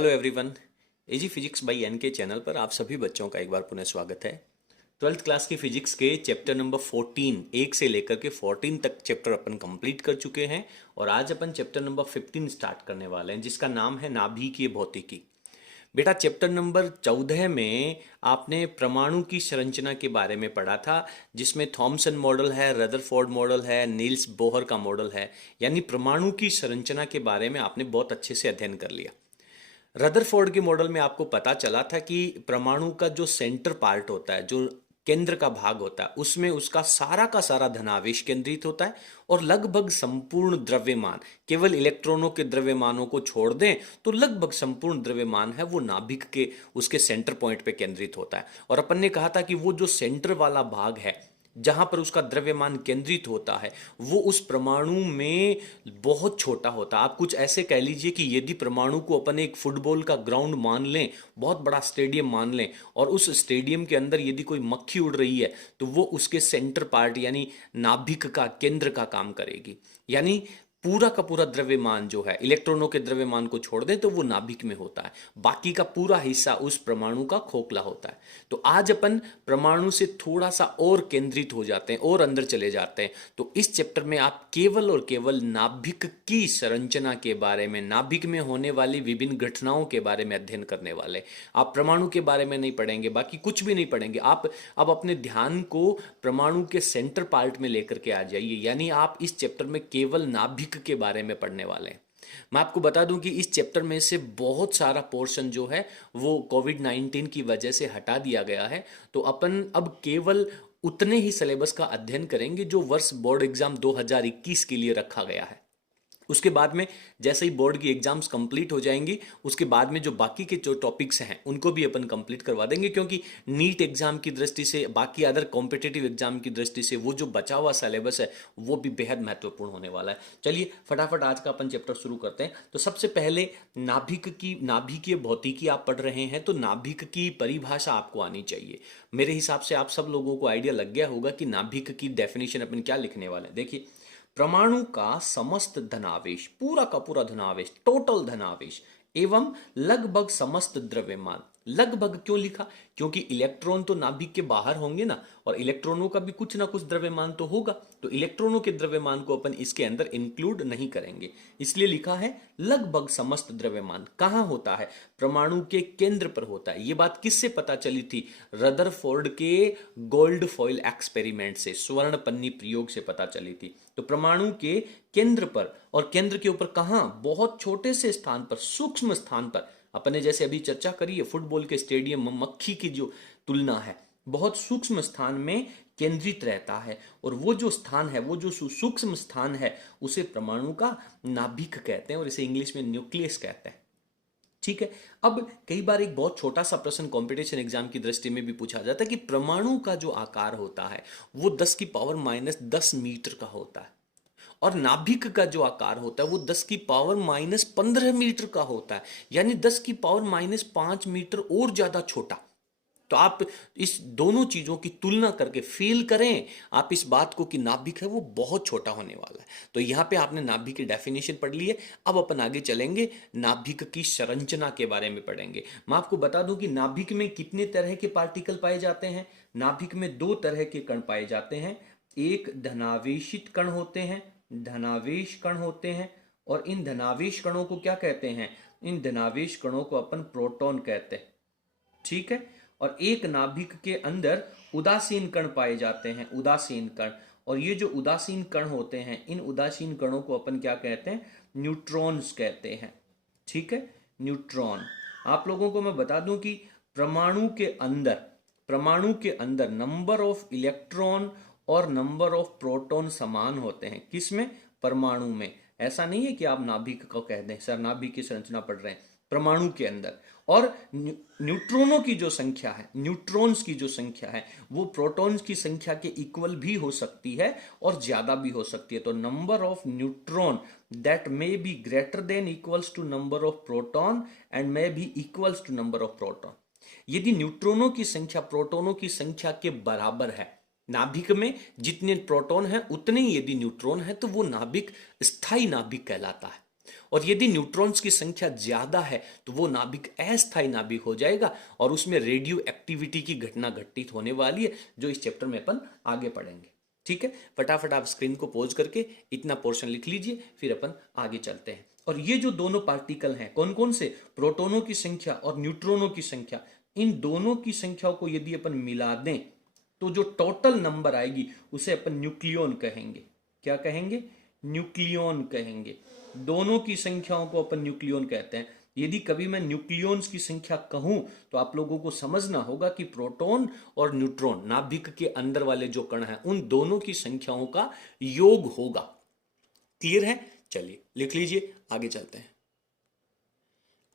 Hello everyone. AG physics by NK channel पर आप सभी बच्चों का एक बार पुनः स्वागत है। 12th क्लास की फिजिक्स के चैप्टर नंबर 14 एक से लेकर के 14 तक चैप्टर अपन कंप्लीट कर चुके हैं और आज अपन चैप्टर नंबर 15 स्टार्ट करने वाले हैं जिसका नाम है नाभिकीय भौतिकी। बेटा चैप्टर नंबर 14 में आपने परमाणु की संरचना के बारे में पढ़ा था जिसमें थॉमसन मॉडल है, रदरफोर्ड मॉडल है, नील्स बोहर का मॉडल है, यानी परमाणु की संरचना के बारे में आपने बहुत अच्छे से अध्ययन कर लिया। रदरफोर्ड के मॉडल में आपको पता चला था कि परमाणु का जो सेंटर पार्ट होता है, जो केंद्र का भाग होता है, उसमें उसका सारा धनावेश केंद्रित होता है और लगभग संपूर्ण द्रव्यमान, केवल इलेक्ट्रॉनों के द्रव्यमानों को छोड़ दें तो लगभग संपूर्ण द्रव्यमान है वो नाभिक के उसके सेंटर पॉइंट पे केंद्रित होता है। और अपन ने कहा था कि वो जो सेंटर वाला भाग है जहां पर उसका द्रव्यमान केंद्रित होता है वो उस परमाणु में बहुत छोटा होता है। आप कुछ ऐसे कह लीजिए कि यदि परमाणु को अपन एक फुटबॉल का ग्राउंड मान लें, बहुत बड़ा स्टेडियम मान लें, और उस स्टेडियम के अंदर यदि कोई मक्खी उड़ रही है तो वो उसके सेंटर पार्ट यानी नाभिक का केंद्र का काम करेगी। यानी पूरा का पूरा द्रव्यमान जो है, इलेक्ट्रॉनों के द्रव्यमान को छोड़ दें तो वो नाभिक में होता है, बाकी का पूरा हिस्सा उस परमाणु का खोखला होता है। तो आज अपन परमाणु से थोड़ा सा और केंद्रित हो जाते हैं और अंदर चले जाते हैं। तो इस चैप्टर में आप केवल और केवल नाभिक की संरचना के बारे में, नाभिक में होने वाली विभिन्न घटनाओं के बारे में अध्ययन करने वाले। आप परमाणु के बारे में नहीं पढ़ेंगे, बाकी कुछ भी नहीं पढ़ेंगे। आप अब अपने ध्यान को परमाणु के सेंटर पार्ट में लेकर के आ जाइए, यानी आप इस चैप्टर में केवल नाभिक के बारे में पढ़ने वाले हैं। मैं आपको बता दूं कि इस चैप्टर में से बहुत सारा पोर्शन जो है वो कोविड-19 की वजह से हटा दिया गया है। तो अपन अब केवल उतने ही सिलेबस का अध्ययन करेंगे जो वर्ष बोर्ड एग्जाम 2021 के लिए रखा गया है। उसके बाद में जैसे ही बोर्ड की एग्जाम्स कंप्लीट हो जाएंगी उसके बाद में जो बाकी के जो टॉपिक्स हैं उनको भी अपन कंप्लीट करवा देंगे, क्योंकि नीट एग्जाम की दृष्टि से, बाकी अदर कॉम्पिटिटिव एग्जाम की दृष्टि से वो जो बचा हुआ सिलेबस है वो भी बेहद महत्वपूर्ण होने वाला है। चलिए फटाफट आज का अपन चैप्टर शुरू करते हैं। तो सबसे पहले नाभिकीय भौतिकी आप पढ़ रहे हैं तो नाभिक की परिभाषा आपको आनी चाहिए। मेरे हिसाब से आप सब लोगों को आइडिया लग गया होगा कि नाभिक की डेफिनेशन अपन क्या लिखने वाले हैं। देखिए, परमाणु का समस्त धनावेश, पूरा का पूरा धनावेश, टोटल धनावेश एवं लगभग समस्त द्रव्यमान। लगभग क्यों लिखा? क्योंकि इलेक्ट्रॉन तो नाभिक के बाहर होंगे ना, और इलेक्ट्रॉनों का भी कुछ ना कुछ द्रव्यमान तो होगा, तो इलेक्ट्रॉनों के द्रव्यमान को अपन इसके अंदर इंक्लूड नहीं करेंगे, इसलिए लिखा है लगभग समस्त द्रव्यमान। कहां होता है? परमाणु के केंद्र पर होता है। यह बात किससे पता चली थी? रदरफोर्ड के गोल्ड फॉइल एक्सपेरिमेंट से, स्वर्ण पन्नी प्रयोग से पता चली थी। तो परमाणु के केंद्र पर, और केंद्र के ऊपर कहां? बहुत छोटे से स्थान पर, सूक्ष्म स्थान पर। अपने जैसे अभी चर्चा करी है फुटबॉल के स्टेडियम में मक्खी की जो तुलना है, बहुत सूक्ष्म स्थान में केंद्रित रहता है, और वो जो स्थान है, वो जो सूक्ष्म स्थान है, उसे परमाणु का नाभिक कहते हैं और इसे इंग्लिश में न्यूक्लियस कहते हैं। ठीक है। अब कई बार एक बहुत छोटा सा प्रश्न कंपटीशन एग्जाम की दृष्टि में भी पूछा जाता है कि परमाणु का जो आकार होता है वो 10 की पावर -10 मीटर का होता है, और नाभिक का जो आकार होता है वो 10 की पावर -15 मीटर का होता है, यानी 10 की पावर -5 मीटर और ज्यादा छोटा। तो आप इस दोनों चीजों की तुलना करके फील करें आप इस बात को कि नाभिक है वो बहुत छोटा होने वाला है। तो यहां पे आपने नाभिक की डेफिनेशन पढ़ ली है। अब अपन आगे चलेंगे, नाभिक की संरचना के बारे में पढ़ेंगे। मैं आपको बता दूं कि नाभिक में कितने तरह के पार्टिकल पाए जाते हैं। नाभिक में 2 तरह के कण पाए जाते हैं। एक धनावेशित कण होते हैं, धनावेश कण होते हैं, और इन धनावेश कणों को क्या कहते हैं? इन धनावेश कणों को अपन प्रोटॉन कहते हैं। ठीक है। और एक नाभिक के अंदर उदासीन कण पाए जाते हैं, उदासीन कण। और ये जो उदासीन कण होते हैं, इन उदासीन कणों को अपन क्या कहते हैं? न्यूट्रॉन्स कहते हैं। ठीक है, न्यूट्रॉन। आप लोगों को मैं बता दूं कि परमाणु के अंदर नंबर ऑफ इलेक्ट्रॉन और नंबर ऑफ प्रोटॉन समान होते हैं। किसमें? परमाणु में। ऐसा नहीं है कि आप नाभिक को कह दें सर नाभिक की संरचना पढ़ रहे हैं, परमाणु के अंदर। और न्यूट्रॉनों की जो संख्या है, न्यूट्रॉन्स की जो संख्या है, वो प्रोटॉन्स की संख्या के इक्वल भी हो सकती है और ज्यादा भी हो सकती है। तो number of neutron that may be greater than equals to number of proton and may be equals to number of proton. यदि न्यूट्रॉनों की संख्या प्रोटॉनों की संख्या के बराबर है, नाभिक में जितने प्रोटॉन हैं उतने ही यदि न्यूट्रॉन है, तो वो नाभिक स्थायी नाभिक कहलाता है। और यदि न्यूट्रॉन्स की संख्या ज्यादा है तो वो नाभिक अस्थायी नाभिक हो जाएगा और उसमें रेडियो एक्टिविटी की घटना घटित होने वाली है, जो इस चैप्टर में अपन आगे पढ़ेंगे। ठीक है, फटाफट आप स्क्रीन को पॉज करके इतना पोर्शन लिख लीजिए, फिर अपन आगे चलते हैं। और ये जो दोनों पार्टिकल हैं, कौन कौन से, प्रोटॉनों की संख्या और न्यूट्रॉनों की संख्या, इन दोनों की संख्याओं को यदि अपन मिला दें तो जो टोटल नंबर आएगी उसे अपन न्यूक्लियन कहेंगे। क्या कहेंगे? न्यूक्लियन कहेंगे। दोनों की संख्याओं को अपन न्यूक्लियन कहते हैं। यदि कभी मैं न्यूक्लियॉन्स की संख्या कहूं तो आप लोगों को समझना होगा कि प्रोटॉन और न्यूट्रॉन, नाभिक के अंदर वाले जो कण हैं, उन दोनों की संख्याओं का योग होगा। क्लियर है? चलिए लिख लीजिए, आगे चलते हैं।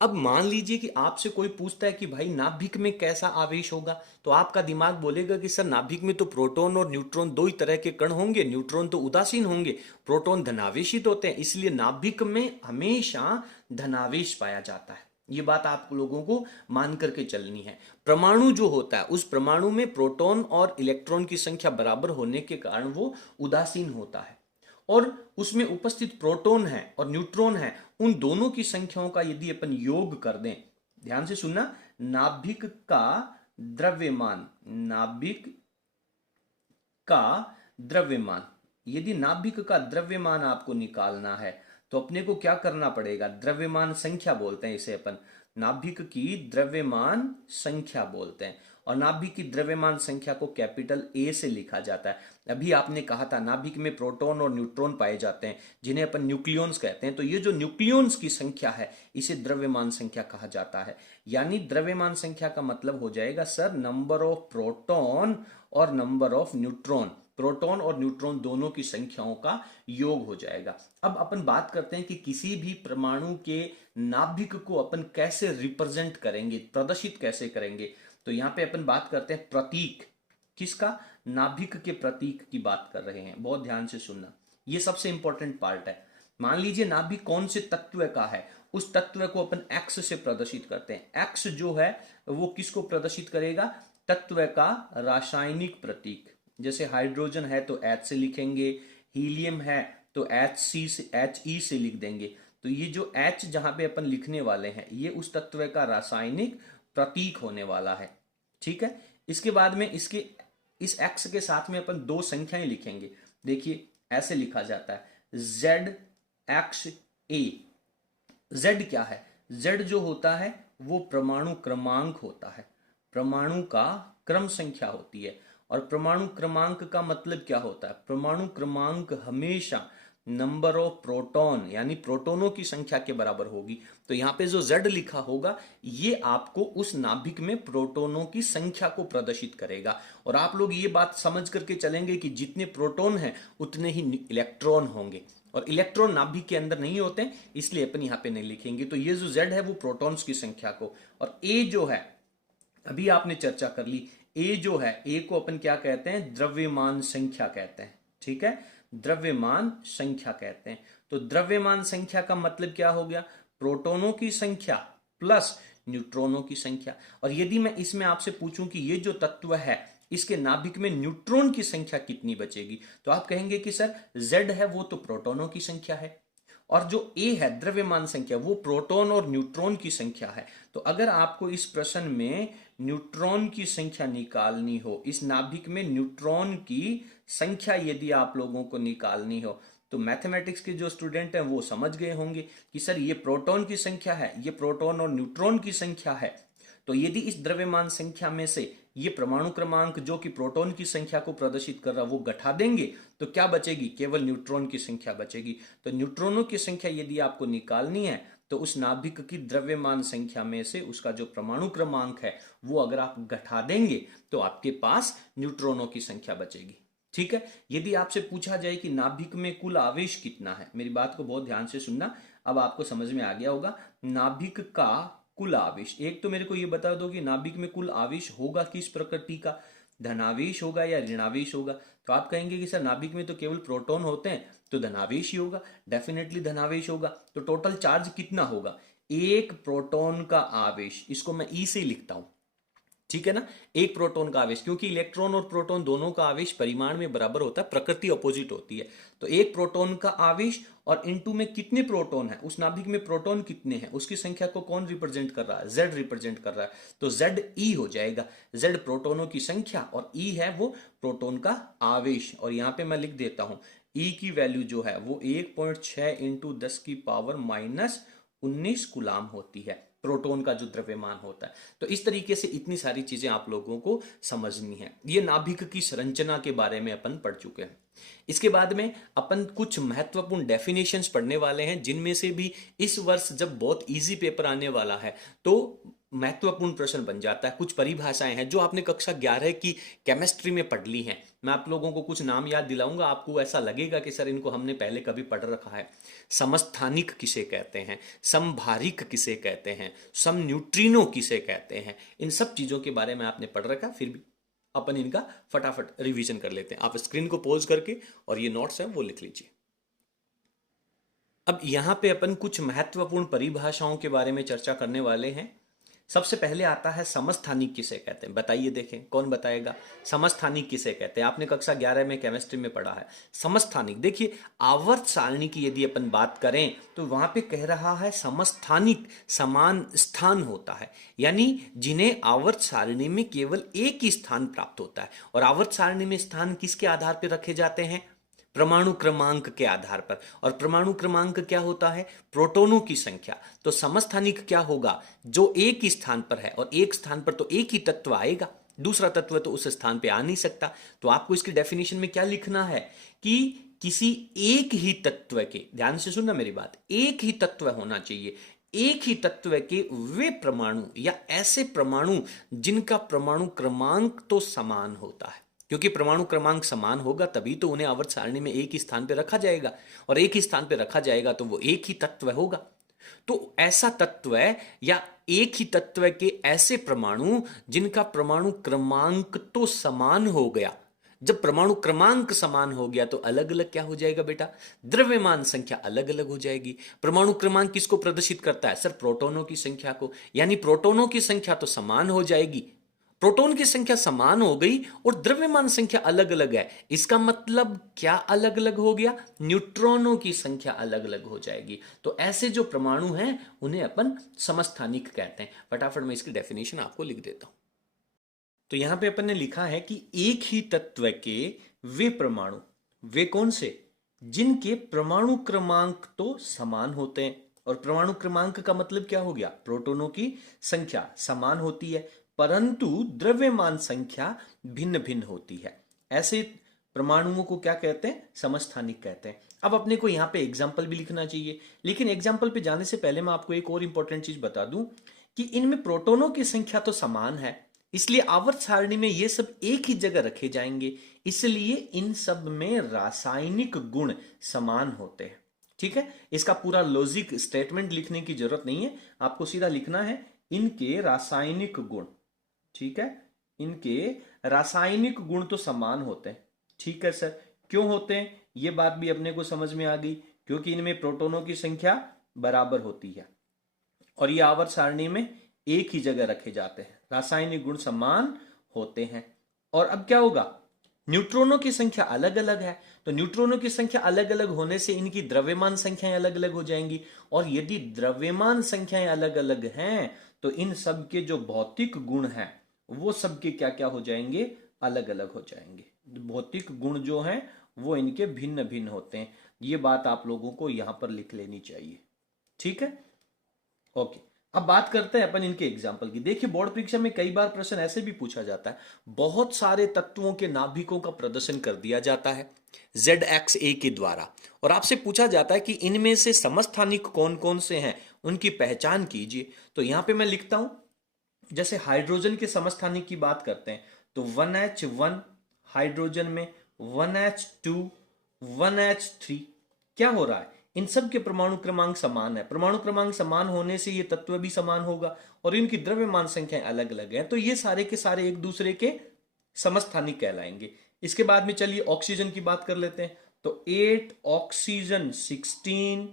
अब मान लीजिए कि आपसे कोई पूछता है कि भाई नाभिक में कैसा आवेश होगा, तो आपका दिमाग बोलेगा कि सर नाभिक में तो प्रोटॉन और न्यूट्रॉन दो ही तरह के कण होंगे, न्यूट्रॉन तो उदासीन होंगे, प्रोटॉन धनावेशित होते हैं, इसलिए नाभिक में हमेशा धनावेश पाया जाता है। ये बात आप लोगों को मान करके चलनी है। परमाणु जो होता है, उस परमाणु में प्रोटॉन और इलेक्ट्रॉन की संख्या बराबर होने के कारण वो उदासीन होता है, और उसमें उपस्थित प्रोटॉन है और न्यूट्रॉन है, उन दोनों की संख्याओं का यदि अपन योग कर दें, ध्यान से सुनना, नाभिक का द्रव्यमान, नाभिक का द्रव्यमान, यदि नाभिक का द्रव्यमान आपको निकालना है तो अपने को क्या करना पड़ेगा? द्रव्यमान संख्या बोलते हैं इसे अपन, नाभिक की द्रव्यमान संख्या बोलते हैं, और नाभिक की द्रव्यमान संख्या को कैपिटल ए से लिखा जाता है। अभी आपने कहा था नाभिक में प्रोटॉन और न्यूट्रॉन पाए जाते हैं जिन्हें अपन न्यूक्लियॉन्स कहते हैं, तो ये जो न्यूक्लियॉन्स की संख्या है इसे द्रव्यमान संख्या कहा जाता है। यानी द्रव्यमान संख्या का मतलब हो जाएगा सर नंबर ऑफ प्रोटॉन और नंबर ऑफ न्यूट्रॉन, प्रोटॉन और न्यूट्रॉन दोनों की संख्याओं का योग हो जाएगा। अब अपन बात करते हैं कि किसी भी परमाणु के नाभिक को अपन कैसे रिप्रेजेंट करेंगे, प्रदर्शित कैसे करेंगे। तो यहां पे अपन बात करते हैं प्रतीक, किसका? नाभिक के प्रतीक की बात कर रहे हैं, बहुत ध्यान से सुनना, ये सबसे इंपॉर्टेंट पार्ट है। मान लीजिए नाभिक कौन से तत्व का है, उस तत्व को अपन एक्स से प्रदर्शित करते हैं। एक्स जो है वो किसको प्रदर्शित करेगा? तत्व का रासायनिक प्रतीक। जैसे हाइड्रोजन है तो H से लिखेंगे, हीलियम है तो HC से, HE से लिख देंगे। तो ये जो H जहां पे अपन लिखने वाले हैं ये उस तत्व का रासायनिक प्रतीक होने वाला है। ठीक है, इसके बाद में इसके इस X के साथ में अपन दो संख्याएं लिखेंगे। देखिए ऐसे लिखा जाता है ZXA। Z क्या है? Z जो होता है वो परमाणु क्रमांक होता है, परमाणु का क्रम संख्या होती है। और परमाणु क्रमांक का मतलब क्या होता है? परमाणु क्रमांक हमेशा नंबर ऑफ प्रोटॉन यानी प्रोटॉनों की संख्या के बराबर होगी। तो यहां पे जो Z लिखा होगा ये आपको उस नाभिक में प्रोटॉनों की संख्या को प्रदर्शित करेगा। और आप लोग ये बात समझ करके चलेंगे कि जितने प्रोटॉन हैं उतने ही इलेक्ट्रॉन होंगे, और इलेक्ट्रॉन नाभिक के अंदर नहीं होते हैं, इसलिए अपन यहां पे नहीं लिखेंगे। तो ये जो Z है वो प्रोटॉन्स की संख्या को, और A जो है अभी आपने चर्चा कर ली, ए जो है, ए को अपन क्या कहते हैं? द्रव्यमान संख्या कहते हैं। ठीक है, द्रव्यमान संख्या कहते हैं। तो द्रव्यमान संख्या का मतलब क्या हो गया? प्रोटॉनों की संख्या प्लस न्यूट्रॉनों की संख्या। और यदि मैं इसमें आपसे पूछूं कि ये जो तत्व है इसके नाभिक में न्यूट्रॉन की संख्या कितनी बचेगी, तो आप कहेंगे कि सर Z है वो तो प्रोटॉनों की संख्या है, और जो A है द्रव्यमान संख्या वो प्रोटॉन और न्यूट्रॉन की संख्या है। तो अगर आपको इस प्रश्न में न्यूट्रॉन की संख्या निकालनी हो, इस नाभिक में न्यूट्रॉन की संख्या यदि आप लोगों को निकालनी हो, तो मैथमेटिक्स के जो स्टूडेंट हैं वो समझ गए होंगे कि सर ये प्रोटॉन की संख्या है, ये प्रोटॉन और न्यूट्रॉन की संख्या है। तो यदि इस द्रव्यमान संख्या में से ये परमाणु क्रमांक जो कि प्रोटॉन की संख्या को प्रदर्शित कर रहा वो घटा देंगे तो क्या बचेगी? केवल न्यूट्रॉन की संख्या बचेगी। तो न्यूट्रॉनों की संख्या यदि आपको निकालनी है तो उस नाभिक की द्रव्यमान संख्या में से उसका जो परमाणु क्रमांक है वो अगर आप घटा देंगे तो आपके पास न्यूट्रॉनों की संख्या बचेगी। ठीक है, यदि आपसे पूछा जाए कि नाभिक में कुल आवेश कितना है, मेरी बात को बहुत ध्यान से सुनना, अब आपको समझ में आ गया होगा। नाभिक का कुल आवेश, एक तो मेरे को ये बता दो कि नाभिक में कुल आवेश होगा किस प्रकृति का, धनावेश होगा या ऋणावेश होगा। तो आप कहेंगे कि सर नाभिक में तो केवल प्रोटॉन होते हैं तो धनावेश ही होगा, डेफिनेटली धनावेश होगा। तो टोटल चार्ज कितना होगा? एक प्रोटॉन का आवेश, इसको मैं ई से लिखता हूं, ठीक है ना, एक प्रोटॉन का आवेश, क्योंकि इलेक्ट्रॉन और प्रोटॉन दोनों का आवेश परिमाण में बराबर होता है, प्रकृति अपोजिट होती है। तो एक प्रोटॉन का आवेश और इनटू में कितने प्रोटॉन है, उस नाभिक में प्रोटॉन कितने हैं, उसकी संख्या को कौन रिप्रेजेंट कर रहा है, जेड रिप्रेजेंट कर रहा है। तो जेड ई हो जाएगा, जेड प्रोटॉनों की संख्या और ई है वो प्रोटॉन का आवेश। और यहां पे मैं लिख देता हूं ई की वैल्यू जो है वो 1.6 इंटू 10 की पावर -19 गुलाम होती है, प्रोटॉन का जो द्रव्यमान होता है। तो इस तरीके से इतनी सारी चीजें आप लोगों को समझनी है। ये नाभिक की संरचना के बारे में अपन पढ़ चुके हैं। इसके बाद में अपन कुछ महत्वपूर्ण डेफिनेशंस पढ़ने वाले हैं, जिनमें से भी इस वर्ष जब बहुत इजी पेपर आने वाला है तो महत्वपूर्ण प्रश्न बन जाता है। कुछ परिभाषाएं हैं जो आपने कक्षा 11 की केमिस्ट्री में पढ़ ली हैं। मैं आप लोगों को कुछ नाम याद दिलाऊंगा, आपको ऐसा लगेगा कि सर इनको हमने पहले कभी पढ़ रखा है। समस्थानिक किसे कहते हैं, समभारिक किसे कहते हैं, सम न्यूट्रिनो किसे कहते हैं, इन सब चीजों के बारे में आपने पढ़ रखा। फिर भी अपन इनका फटाफट रिवीजन कर लेते हैं। आप स्क्रीन को पॉज करके और ये नोट्स हैं वो लिख लीजिए। अब यहां पे अपन कुछ महत्वपूर्ण परिभाषाओं के बारे में चर्चा करने वाले हैं। सबसे पहले आता है समस्थानिक किसे कहते हैं। बताइए, देखें कौन बताएगा समस्थानिक किसे कहते हैं। आपने कक्षा 11 में केमिस्ट्री में पढ़ा है समस्थानिक। देखिए, आवर्त सारणी की यदि अपन बात करें तो वहां पे कह रहा है समस्थानिक समान स्थान होता है, यानी जिन्हें आवर्त सारणी में केवल एक ही स्थान प्राप्त होता है। और आवर्त सारणी में स्थान किसके आधार पर रखे जाते हैं, परमाणु क्रमांक के आधार पर। और परमाणु क्रमांक क्या होता है, प्रोटॉनों की संख्या। तो समस्थानिक क्या होगा, जो एक ही स्थान पर है, और एक स्थान पर तो एक ही तत्व आएगा, दूसरा तत्व तो उस स्थान पे आ नहीं सकता। तो आपको इसकी डेफिनेशन में क्या लिखना है कि किसी एक ही तत्व के, ध्यान से सुनना मेरी बात, एक ही तत्व होना चाहिए, एक ही तत्व के वे परमाणु या ऐसे परमाणु जिनका परमाणु क्रमांक तो समान होता है। क्योंकि परमाणु क्रमांक समान होगा तभी तो उन्हें आवर्त सारणी में एक ही स्थान पर रखा जाएगा, और एक ही स्थान पर रखा जाएगा तो वो एक ही तत्व होगा। तो ऐसा तत्व या एक ही तत्व के ऐसे परमाणु जिनका परमाणु क्रमांक तो समान हो गया। जब परमाणु क्रमांक समान हो गया तो अलग अलग क्या हो जाएगा बेटा, द्रव्यमान संख्या अलग अलग हो जाएगी। परमाणु क्रमांक किसको प्रदर्शित करता है, सर प्रोटॉनों की संख्या को, यानी प्रोटॉनों की संख्या तो समान हो जाएगी, प्रोटॉन की संख्या समान हो गई और द्रव्यमान संख्या अलग अलग है। इसका मतलब क्या अलग अलग हो गया, न्यूट्रॉनों की संख्या अलग अलग हो जाएगी। तो ऐसे जो परमाणु हैं उन्हें अपन समस्थानिक कहते हैं। फटाफट मैं इसकी डेफिनेशन आपको लिख देता हूं। तो यहां पे अपन ने लिखा है कि एक ही तत्व के वे परमाणु, वे कौन से, जिनके परमाणु क्रमांक तो समान होते हैं। और परमाणु क्रमांक का मतलब क्या हो गया, प्रोटॉनों की संख्या समान होती है परंतु द्रव्यमान संख्या भिन्न भिन्न होती है। ऐसे परमाणुओं को क्या कहते हैं, समस्थानिक कहते हैं। अब अपने को यहां पे एग्जाम्पल भी लिखना चाहिए, लेकिन एग्जाम्पल पे जाने से पहले मैं आपको एक और इंपॉर्टेंट चीज बता दूं कि इनमें प्रोटॉनों की संख्या तो समान है, इसलिए आवर्त सारणी में ये सब एक ही जगह रखे जाएंगे, इसलिए इन सब में रासायनिक गुण समान होते हैं। ठीक है, इसका पूरा लॉजिक स्टेटमेंट लिखने की जरूरत नहीं है, आपको सीधा लिखना है इनके रासायनिक गुण। ठीक है, इनके रासायनिक गुण तो समान होते हैं। ठीक है सर, क्यों होते हैं, यह बात भी अपने को समझ में आ गई, क्योंकि इनमें प्रोटॉनों की संख्या बराबर होती है और ये आवर्त सारणी में एक ही जगह रखे जाते हैं, रासायनिक गुण समान होते हैं। और अब क्या होगा, न्यूट्रॉनों की संख्या अलग अलग है, तो न्यूट्रॉनों की संख्या अलग अलग होने से इनकी द्रव्यमान संख्याएं अलग अलग हो जाएंगी। और यदि द्रव्यमान संख्याएं अलग अलग हैं तो इन सब के जो भौतिक गुण हैं वो सबके क्या क्या हो जाएंगे, अलग अलग हो जाएंगे। भौतिक गुण जो हैं वो इनके भिन्न भिन्न होते हैं। ये बात आप लोगों को यहां पर लिख लेनी चाहिए। ठीक है, ओके। अब बात करते हैं अपन इनके एग्जाम्पल की। देखिए, बोर्ड परीक्षा में कई बार प्रश्न ऐसे भी पूछा जाता है, बहुत सारे तत्वों के नाभिकों का प्रदर्शन कर दिया जाता है ZXA के द्वारा, और आपसे पूछा जाता है कि इनमें से समस्थानिक कौन कौन से हैं, उनकी पहचान कीजिए। तो यहां पे मैं लिखता हूं, जैसे हाइड्रोजन के समस्थानिक की बात करते हैं तो 1H1 हाइड्रोजन में 1H2 1H3 क्या हो रहा है, इन सब के परमाणु क्रमांक समान है। परमाणु क्रमांक समान होने से ये तत्व भी समान होगा और इनकी द्रव्यमान संख्याएं अलग अलग हैं, तो ये सारे के सारे एक दूसरे के समस्थानिक कहलाएंगे। इसके बाद में चलिए ऑक्सीजन की बात कर लेते हैं। तो 8 ऑक्सीजन 16,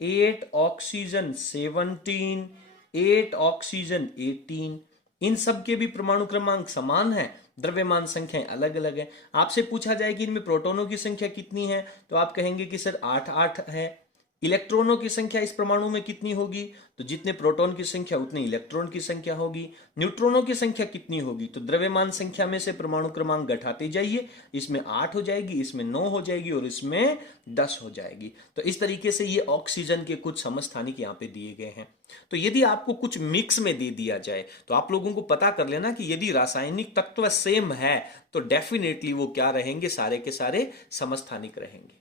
8 ऑक्सीजन 17, 8 ऑक्सीजन 18, इन सब के भी परमाणु क्रमांक समान है, द्रव्यमान संख्याएं अलग अलग है। आपसे पूछा जाए कि इनमें प्रोटॉनों की संख्या कितनी है, तो आप कहेंगे कि सर 8 है। इलेक्ट्रॉनों की संख्या इस परमाणु में कितनी होगी, तो जितने प्रोटॉन की संख्या उतनी इलेक्ट्रॉन की संख्या होगी। न्यूट्रॉनों की संख्या कितनी होगी, तो द्रव्यमान संख्या में से परमाणु क्रमांक घटाते जाइए, इसमें 8 हो जाएगी, इसमें 9 हो जाएगी और इसमें 10 हो जाएगी। तो इस तरीके से ये ऑक्सीजन के कुछ समस्थानिक यहाँ पे दिए गए हैं। तो यदि आपको कुछ मिक्स में दे दिया जाए तो आप लोगों को पता कर लेना कि यदि रासायनिक तत्व सेम है तो डेफिनेटली वो क्या रहेंगे, सारे के सारे समस्थानिक रहेंगे।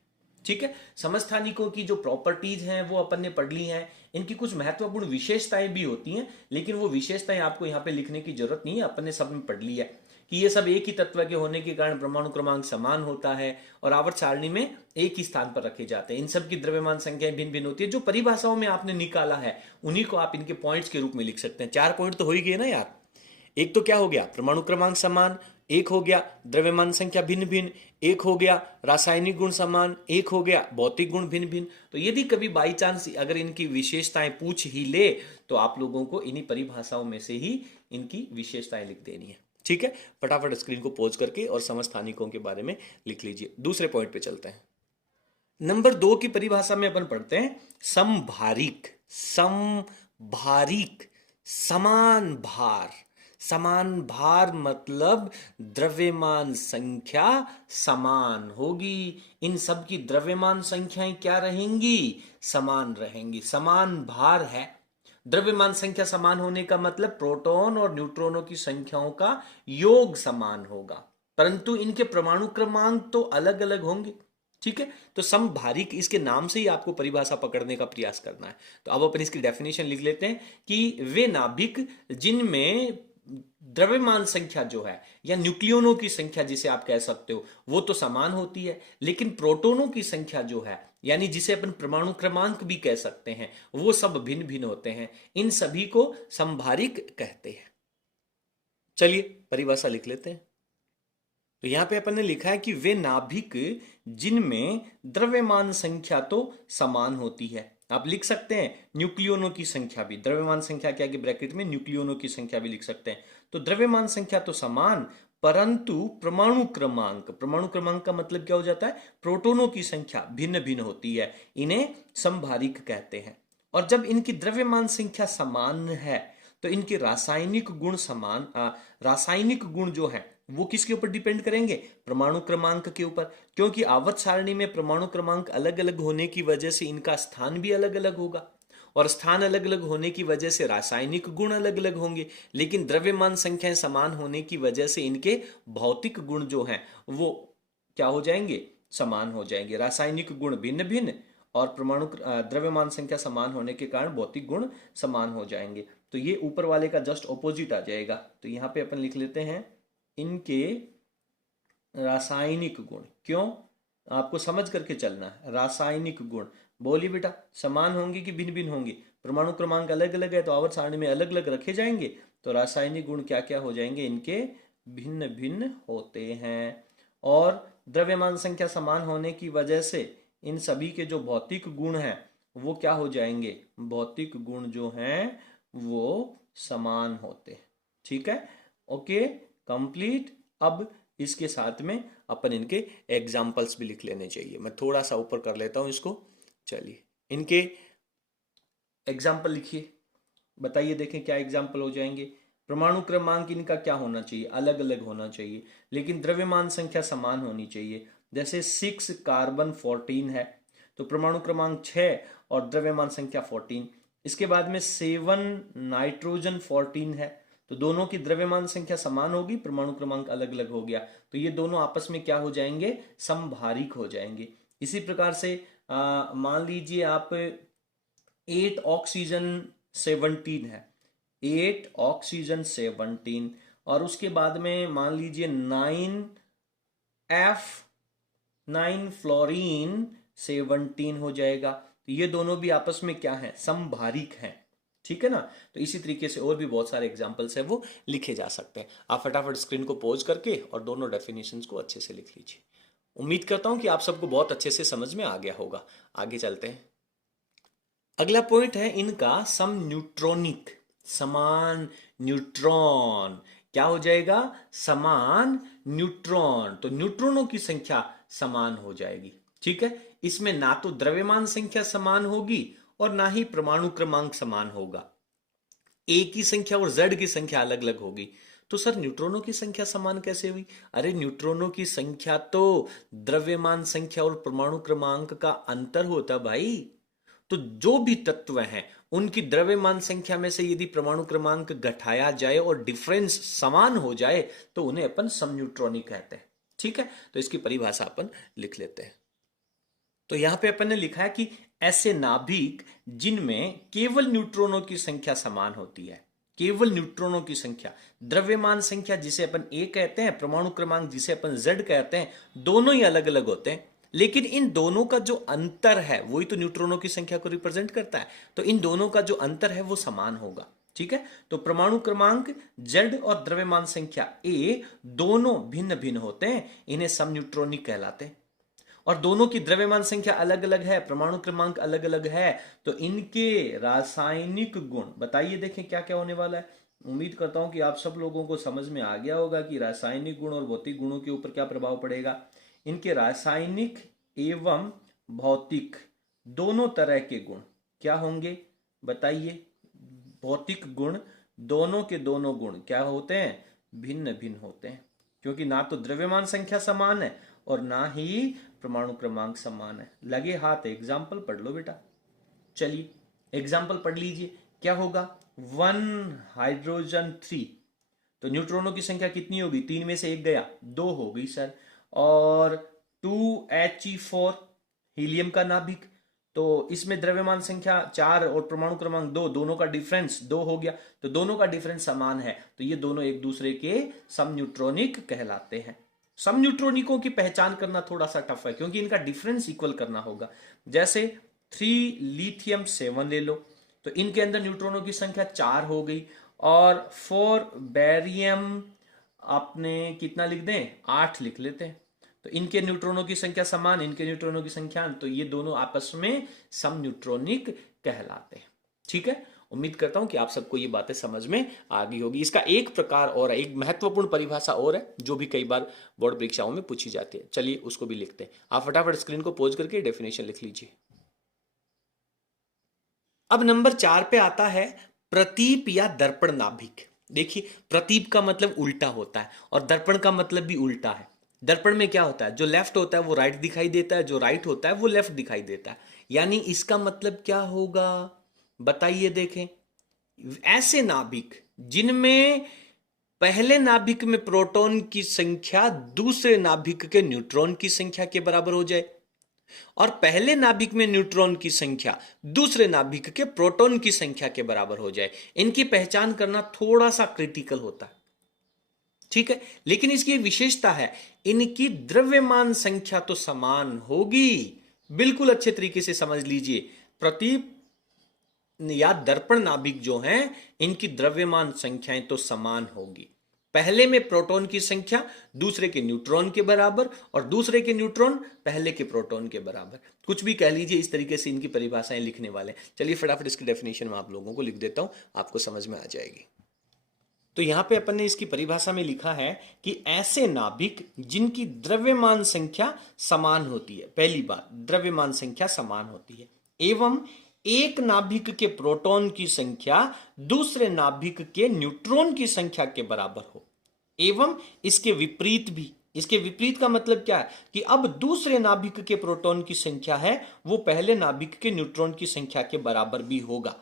ठीक है, समस्थानिकों की जो प्रॉपर्टीज हैं वो अपन ने पढ़ ली हैं। इनकी कुछ महत्वपूर्ण विशेषताएं भी होती हैं, लेकिन वो विशेषताएं आपको यहाँ पे लिखने की जरूरत नहीं है, अपन ने सब में पढ़ ली है कि ये सब एक ही तत्व के होने के कारण परमाणु क्रमांक समान होता है और आवर्त सारणी में एक ही स्थान पर रखे जाते हैं। इन सब की द्रव्यमान संख्याएं भिन्न भिन्न होती है। जो परिभाषाओं में आपने निकाला है उन्हीं को आप इनके पॉइंट्स के रूप में लिख सकते हैं। 4 पॉइंट तो हो ही गए ना यार। एक तो क्या हो गया, परमाणु क्रमांक समान, एक हो गया द्रव्यमान संख्या भिन्न भिन्न, एक हो गया रासायनिक गुण समान, एक हो गया भौतिक गुण भिन्न भिन्न। तो यदि कभी बाई चांस अगर इनकी विशेषताएं पूछ ही ले तो आप लोगों को इन्हीं परिभाषाओं में से ही इनकी विशेषताएं लिख देनी है। ठीक है, फटाफट स्क्रीन को पॉज करके और समस्थानिकों के बारे में लिख लीजिए। दूसरे पॉइंट पे चलते हैं। नंबर 2 की परिभाषा में अपन पढ़ते हैं समभारिक। समभारिक, समान भार। समान भार मतलब द्रव्यमान संख्या समान होगी। इन सब की द्रव्यमान संख्याएं क्या रहेंगी, समान रहेंगी। समान भार है, द्रव्यमान संख्या समान होने का मतलब प्रोटॉन और न्यूट्रॉनों की संख्याओं का योग समान होगा, परंतु इनके परमाणु क्रमांक तो अलग अलग होंगे। ठीक है, तो समभारिक, इसके नाम से ही आपको परिभाषा पकड़ने का प्रयास करना है। तो अब अपन इसकी डेफिनेशन लिख लेते हैं कि वे नाभिक जिनमें द्रव्यमान संख्या जो है या न्यूक्लियोनों की संख्या जिसे आप कह सकते हो वो तो समान होती है, लेकिन प्रोटॉनों की संख्या जो है यानी जिसे अपन परमाणु क्रमांक भी कह सकते हैं वो सब भिन्न भिन्न होते हैं। इन सभी को समभारिक कहते हैं। चलिए परिभाषा लिख लेते हैं। तो यहां पे अपन ने लिखा है कि वे नाभिक जिनमें द्रव्यमान संख्या तो समान होती है। आप लिख सकते हैं न्यूक्लियोनों की संख्या भी, द्रव्यमान संख्या के आगे ब्रैकेट में न्यूक्लियोनों की संख्या भी लिख सकते हैं। तो द्रव्यमान संख्या तो समान, परंतु परमाणु क्रमांक, परमाणु क्रमांक का मतलब क्या हो जाता है, प्रोटॉनों की संख्या भिन्न भिन्न होती है, इन्हें समभारिक कहते हैं। और जब इनकी द्रव्यमान संख्या समान है तो इनके रासायनिक गुण समान, रासायनिक गुण जो है वो किसके ऊपर डिपेंड करेंगे, परमाणु क्रमांक के ऊपर, क्योंकि आवर्त सारणी में परमाणु क्रमांक अलग अलग होने की वजह से इनका स्थान भी अलग अलग होगा और स्थान अलग अलग होने की वजह से रासायनिक गुण अलग अलग होंगे। लेकिन द्रव्यमान संख्याएं समान होने की वजह से इनके भौतिक गुण जो हैं वो क्या हो जाएंगे, समान हो जाएंगे। रासायनिक गुण भिन्न भिन्न और परमाणु द्रव्यमान संख्या समान होने के कारण भौतिक गुण समान हो जाएंगे। तो ये ऊपर वाले का जस्ट ऑपोजिट आ जाएगा। तो यहाँ पे अपन लिख लेते हैं इनके रासायनिक गुण, क्यों आपको समझ करके चलना है, रासायनिक गुण। बोली बेटा समान होंगे कि भिन्न भिन्न होंगे, परमाणु क्रमांक अलग अलग है तो आवर्त सारणी में अलग अलग रखे जाएंगे, तो रासायनिक गुण क्या क्या हो जाएंगे, इनके भिन्न भिन्न होते हैं। और द्रव्यमान संख्या समान होने की वजह से इन सभी के जो भौतिक गुण हैं वो क्या हो जाएंगे, भौतिक गुण जो हैं वो समान होते हैं। ठीक है, ओके कंप्लीट। अब इसके साथ में अपन इनके एग्जाम्पल्स भी लिख लेने चाहिए। मैं थोड़ा सा ऊपर कर लेता हूं इसको। चलिए इनके एग्जाम्पल लिखिए, बताइए देखें क्या एग्जाम्पल हो जाएंगे। परमाणु क्रमांक इनका क्या होना चाहिए, अलग अलग होना चाहिए, लेकिन द्रव्यमान संख्या समान होनी चाहिए। जैसे 6 कार्बन 14 है तो परमाणु क्रमांक 6 और द्रव्यमान संख्या 14। इसके बाद में 7 नाइट्रोजन 14 है तो दोनों की द्रव्यमान संख्या समान होगी, परमाणु क्रमांक अलग अलग हो गया, तो ये दोनों आपस में क्या हो जाएंगे, समभारिक हो जाएंगे। इसी प्रकार से मान लीजिए आप 8 ऑक्सीजन 17 है, 8 ऑक्सीजन 17 और उसके बाद में मान लीजिए 9 फ्लोरीन 17 हो जाएगा। तो ये दोनों भी आपस में क्या है, समभारिक हैं। ठीक है ना। तो इसी तरीके से और भी बहुत सारे एग्जाम्पल्स हैं वो लिखे जा सकते हैं। आप फटाफट स्क्रीन को पॉज करके और दोनों डेफिनेशंस को अच्छे से लिख लीजिए। उम्मीद करता हूं कि आप सबको बहुत अच्छे से समझ में आ गया होगा। आगे चलते हैं। अगला पॉइंट है इनका सम न्यूट्रॉनिक। समान न्यूट्रॉन। क्या हो जाएगा? समान न्यूट्रॉन। तो न्यूट्रॉनों की संख्या समान हो जाएगी। ठीक है, इसमें ना तो द्रव्यमान संख्या समान होगी और ना ही परमाणु क्रमांक समान होगा। ए की संख्या और जेड की संख्या अलग अलग होगी। तो सर न्यूट्रॉनों की संख्या समान कैसे हुई? अरे न्यूट्रॉनों की संख्या तो द्रव्यमान संख्या और परमाणु क्रमांक का अंतर होता भाई। तो जो भी तत्व हैं उनकी द्रव्यमान संख्या में से यदि परमाणु क्रमांक घटाया जाए और डिफरेंस समान हो जाए तो उन्हें अपन समन्यूट्रॉनिक कहते हैं। ठीक है, तो इसकी परिभाषा अपन लिख लेते हैं। तो यहां पे अपन ने लिखा है कि ऐसे नाभिक जिनमें केवल न्यूट्रॉनों की संख्या समान होती है, केवल न्यूट्रॉनों की संख्या, द्रव्यमान संख्या जिसे अपन ए कहते हैं, परमाणु क्रमांक जिसे अपन जेड कहते हैं, दोनों ही अलग अलग होते हैं, लेकिन इन दोनों का जो अंतर है वही तो न्यूट्रॉनों की संख्या को रिप्रेजेंट करता है। तो इन दोनों का जो अंतर है वो समान होगा। ठीक है, तो परमाणु क्रमांक जेड और द्रव्यमान संख्या ए दोनों भिन्न भिन्न होते हैं, इन्हें समन्यूट्रॉनिक कहलाते हैं। और दोनों की द्रव्यमान संख्या अलग अलग है, परमाणु क्रमांक अलग अलग है, तो इनके रासायनिक गुण बताइए। देखें क्या क्या होने वाला है। उम्मीद करता हूं कि आप सब लोगों को समझ में आ गया होगा कि रासायनिक गुण और भौतिक गुणों के ऊपर क्या प्रभाव पड़ेगा। इनके रासायनिक एवं भौतिक दोनों तरह के गुण क्या होंगे बताइए। भौतिक गुण, दोनों के दोनों गुण क्या होते हैं? भिन्न भिन्न होते हैं, क्योंकि ना तो द्रव्यमान संख्या समान है और ना ही परमाणु क्रमांक समान है। लगे हाथ एग्जाम्पल पढ़ लो बेटा। चलिए एग्जाम्पल पढ़ लीजिए। क्या होगा? 1 हाइड्रोजन 3। तो न्यूट्रॉनों की संख्या कितनी होगी? 3 में से 1 गया, 2 हो गई सर। और 2He4 हीलियम का नाभिक, तो इसमें द्रव्यमान संख्या 4 और परमाणु क्रमांक 2, दोनों का डिफरेंस 2 हो गया, तो दोनों का डिफरेंस समान है, तो ये दोनों एक दूसरे के समन्यूट्रॉनिक कहलाते हैं। समन्यूट्रॉनिकों की पहचान करना थोड़ा सा टफ है क्योंकि इनका डिफरेंस इक्वल करना होगा। जैसे 3 लिथियम 7 ले लो, तो इनके अंदर न्यूट्रॉनों की संख्या 4 हो गई, और 4 बैरियम आपने कितना लिख दें? 8 लिख लेते हैं। तो इनके न्यूट्रॉनों की संख्या समान, इनके न्यूट्रॉनों की संख्या, तो ये दोनों आपस में समन्यूट्रॉनिक कहलाते हैं। ठीक है, उम्मीद करता हूं कि आप सबको ये बातें समझ में आ गई होगी। इसका एक प्रकार और है, एक महत्वपूर्ण परिभाषा और है जो भी कई बार बोर्ड परीक्षाओं में पूछी जाती है। चलिए उसको भी लिखते हैं। आप फटाफट स्क्रीन को पोज करके डेफिनेशन लिख लीजिए। अब नंबर 4 पे आता है प्रतीप या दर्पण नाभिक। देखिए, प्रतीप का मतलब उल्टा होता है और दर्पण का मतलब भी उल्टा है। दर्पण में क्या होता है? जो लेफ्ट होता है वो राइट दिखाई देता है, जो राइट होता है वो लेफ्ट दिखाई देता है। यानी इसका मतलब क्या होगा बताइए। देखें, ऐसे नाभिक जिनमें पहले नाभिक में प्रोटॉन की संख्या दूसरे नाभिक के न्यूट्रॉन की संख्या के बराबर हो जाए और पहले नाभिक में न्यूट्रॉन की संख्या दूसरे नाभिक के प्रोटॉन की संख्या के बराबर हो जाए, इनकी पहचान करना थोड़ा सा क्रिटिकल होता है। ठीक है, लेकिन इसकी एक विशेषता है, इनकी द्रव्यमान संख्या तो समान होगी। बिल्कुल अच्छे तरीके से समझ लीजिए, प्रतीप या दर्पण नाभिक जो हैं इनकी द्रव्यमान संख्याएं तो समान होगी। पहले में प्रोटॉन की संख्या दूसरे के न्यूट्रॉन के बराबर और दूसरे के न्यूट्रॉन पहले के प्रोटॉन के बराबर, कुछ भी कह लीजिए। इस तरीके से इनकी परिभाषाएं लिखने वाले। चलिए फटाफट इसकी डेफिनेशन में आप लोगों को लिख देता हूं, आपको समझ में आ जाएगी। तो यहां पे अपन ने इसकी परिभाषा में लिखा है कि ऐसे नाभिक जिनकी द्रव्यमान संख्या समान होती है, पहली बात द्रव्यमान संख्या समान होती है, एवं एक नाभिक के प्रोटॉन की संख्या दूसरे नाभिक के न्यूट्रॉन की संख्या के बराबर हो, एवं इसके विपरीत भी। इसके विपरीत का मतलब क्या है कि अब दूसरे नाभिक के प्रोटॉन की संख्या है वो पहले नाभिक के न्यूट्रॉन की संख्या के बराबर भी होगा।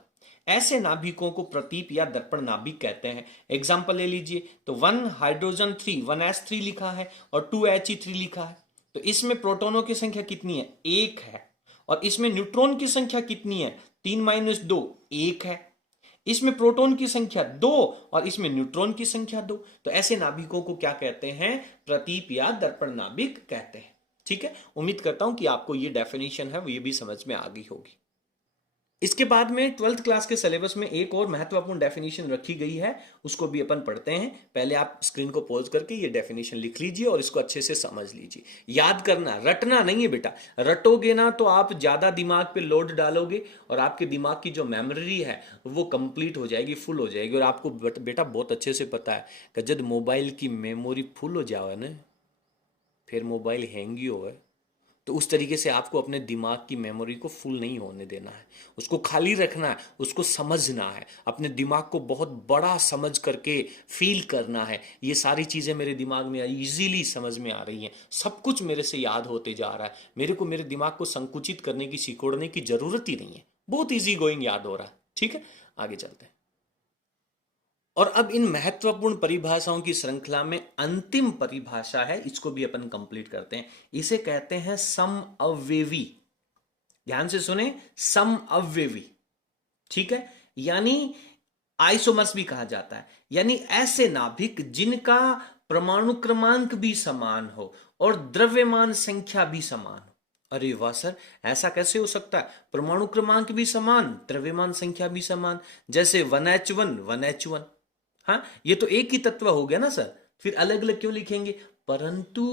ऐसे नाभिकों को प्रतीप या दर्पण नाभिक कहते हैं। एग्जाम्पल ले लीजिए, तो 1 हाइड्रोजन 3 1s3 लिखा है और 2He3 लिखा है, तो इसमें प्रोटॉनों की संख्या कितनी है? 1 है। और इसमें न्यूट्रॉन की संख्या कितनी है? 3 - 2 1 है। इसमें प्रोटॉन की संख्या 2 और इसमें न्यूट्रॉन की संख्या 2। तो ऐसे नाभिकों को क्या कहते हैं? प्रतीप या दर्पण नाभिक कहते हैं। ठीक है, उम्मीद करता हूं कि आपको ये डेफिनेशन है वो ये भी समझ में आ गई होगी। इसके बाद में 12th क्लास के सिलेबस में एक और महत्वपूर्ण डेफिनेशन रखी गई है, उसको भी अपन पढ़ते हैं। पहले आप स्क्रीन को पॉज करके ये डेफिनेशन लिख लीजिए और इसको अच्छे से समझ लीजिए। याद करना, रटना नहीं है बेटा। रटोगे ना तो आप ज्यादा दिमाग पे लोड डालोगे और आपके दिमाग की जो मेमोरी है वो कंप्लीट हो जाएगी, फुल हो जाएगी। और आपको बेटा बहुत अच्छे से पता है कि जब मोबाइल की मेमोरी फुल हो जाए ना, फिर मोबाइल हैंग ही होगा। तो उस तरीके से आपको अपने दिमाग की मेमोरी को फुल नहीं होने देना है, उसको खाली रखना है, उसको समझना है, अपने दिमाग को बहुत बड़ा समझ करके फील करना है। ये सारी चीज़ें मेरे दिमाग में इजीली समझ में आ रही हैं, सब कुछ मेरे से याद होते जा रहा है, मेरे को मेरे दिमाग को संकुचित करने की, सिकोड़ने की जरूरत ही नहीं है, बहुत ईजी गोइंग याद हो रहा है। ठीक है, आगे चलते हैं। और अब इन महत्वपूर्ण परिभाषाओं की श्रृंखला में अंतिम परिभाषा है, इसको भी अपन कंप्लीट करते हैं। इसे कहते हैं समअवयवी। ध्यान से सुने, समअवयवी। ठीक है, यानी आइसोमर्स भी कहा जाता है, यानी ऐसे नाभिक जिनका परमाणु क्रमांक भी समान हो और द्रव्यमान संख्या भी समान हो। अरे वाह सर, ऐसा कैसे हो सकता है? परमाणु क्रमांक भी समान, द्रव्यमान संख्या भी समान। जैसे 1H1 1H1, हाँ ये तो एक ही तत्व हो गया ना सर, फिर अलग अलग क्यों लिखेंगे? परंतु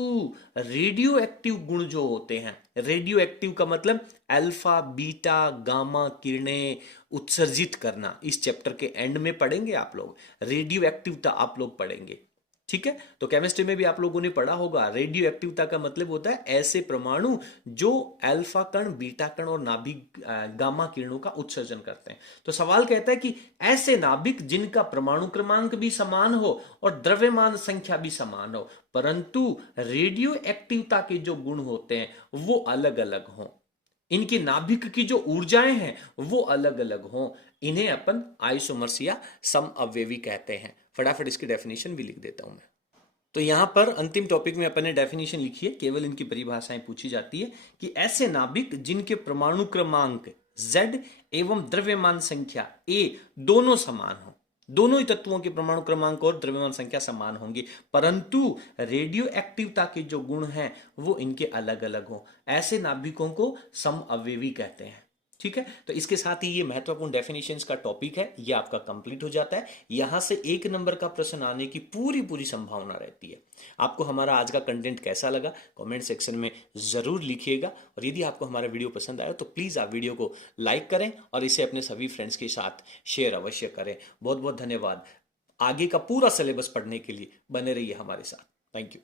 रेडियो एक्टिव गुण जो होते हैं, रेडियो एक्टिव का मतलब अल्फा बीटा गामा किरणें उत्सर्जित करना, इस चैप्टर के एंड में पढ़ेंगे आप लोग, रेडियो एक्टिवता आप लोग पढ़ेंगे। ठीक है, तो केमिस्ट्री में भी आप लोगों ने पढ़ा होगा, रेडियो एक्टिवता का मतलब होता है ऐसे परमाणु जो अल्फा कण, बीटा कण और नाभिक गामा किरणों का उत्सर्जन करते हैं। तो सवाल कहता है कि ऐसे नाभिक जिनका परमाणु क्रमांक भी समान हो और द्रव्यमान संख्या भी समान हो, परंतु रेडियो एक्टिवता के जो गुण होते हैं वो अलग अलग हों, इनके नाभिक की जो ऊर्जाएं हैं वो अलग अलग हों, इन्हें अपन आइसोमर्स या समअवयवी कहते हैं। फटाफट इसकी डेफिनेशन भी लिख देता हूं मैं। तो यहां पर अंतिम टॉपिक में अपन ने डेफिनेशन लिखी है, केवल इनकी परिभाषाएं पूछी जाती है कि ऐसे नाभिक जिनके परमाणु क्रमांक Z एवं द्रव्यमान संख्या A दोनों समान हो, दोनों ही तत्वों के परमाणु क्रमांक और द्रव्यमान संख्या समान होंगी, परंतु रेडियो एक्टिवता के जो गुण हैं वो इनके अलग अलग हो, ऐसे नाभिकों को समअवयवी कहते हैं। ठीक है, तो इसके साथ ही ये महत्वपूर्ण डेफिनेशंस का टॉपिक है ये आपका कंप्लीट हो जाता है। यहां से 1 नंबर का प्रश्न आने की पूरी पूरी संभावना रहती है। आपको हमारा आज का कंटेंट कैसा लगा कमेंट सेक्शन में जरूर लिखिएगा, और यदि आपको हमारा वीडियो पसंद आया तो प्लीज आप वीडियो को लाइक करें और इसे अपने सभी फ्रेंड्स के साथ शेयर अवश्य करें। बहुत बहुत धन्यवाद। आगे का पूरा सिलेबस पढ़ने के लिए बने रहिए हमारे साथ। Thank you.